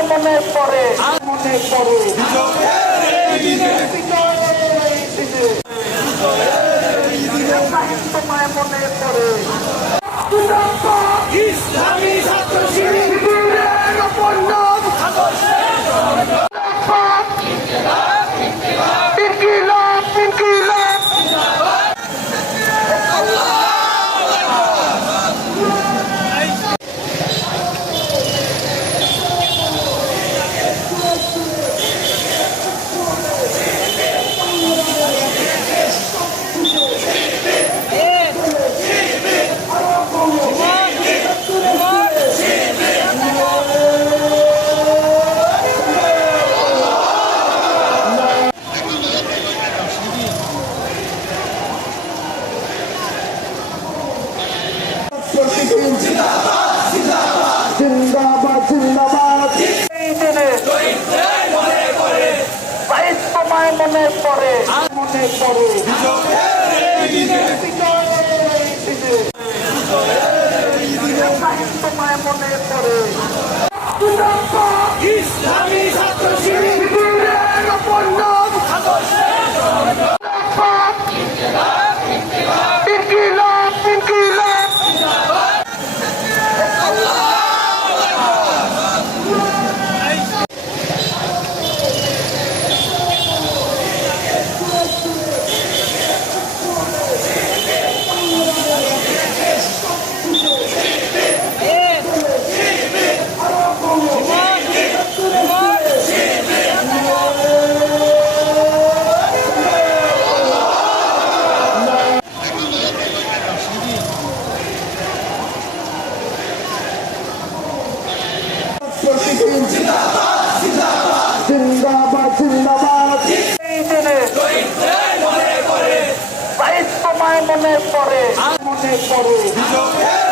তোমায় মনে পড়ে মনে পড়ে তোমায় মনে পড়ে ইসলামী ছাত্র শিবির শিবিরের অপর নাম ইনকিলাব ইনকিলাব জিন্দাবাদ। মনে পড়ে। মনে পড়ে। মনে পড়ে। ইসলামী ছাত্র শিবির জিন্দাবাদ জিন্দাবাদ এই দিনে মনে মনে পড়ে মনে পড়ে